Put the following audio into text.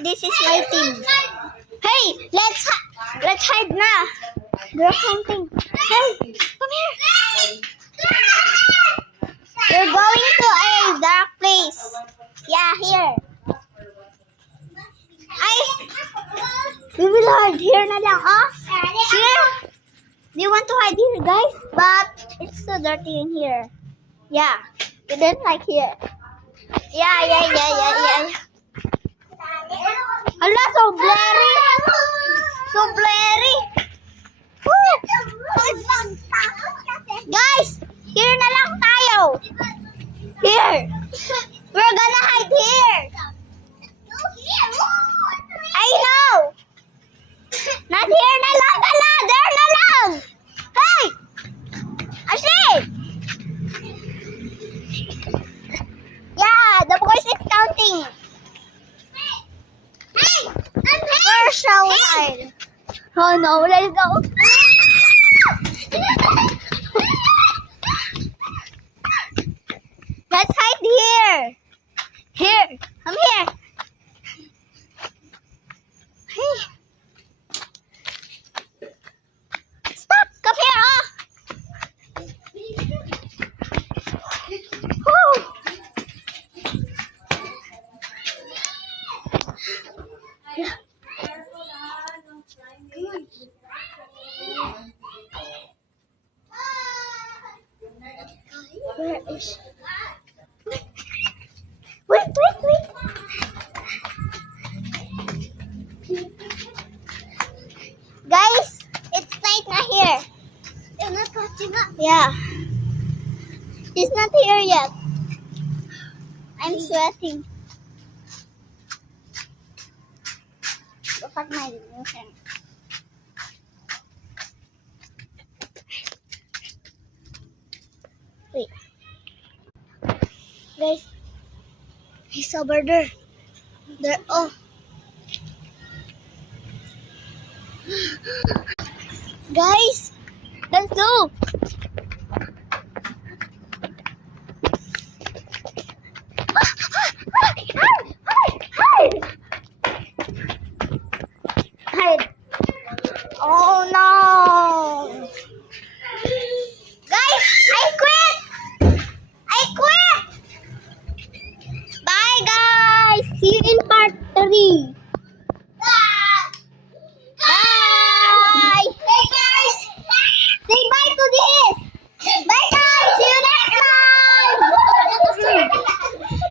and this is my team. Hey, let's hide na. They're hunting. Hey, come here. We're going to a dark place. Yeah, here. We will hide here na lang, oh. Here. Do you want to hide here, guys? But it's so dirty in here. Yeah, we don't like here. Yeah. Hala, so blurry. So blurry. Guys, here na lang tayo. Here. We're gonna hide here. I know. Not here na lang. Hala, there na lang. Hey! Ashley! Yeah, the voice is counting. We're so hide. Oh no, let's go. Let's hide here. Here, come here. Hey. Stop, come here, oh. Woo. Yeah. Where is she? Wait. Guys, it's night na here. You're not catching up. Yeah. She's not here yet. I'm sweating. Look at my new hand. Wait. Guys, he's over there. There. Oh. Guys, let's go. Hide. Oh no. Guys, I quit. Bye guys. See you in part 3.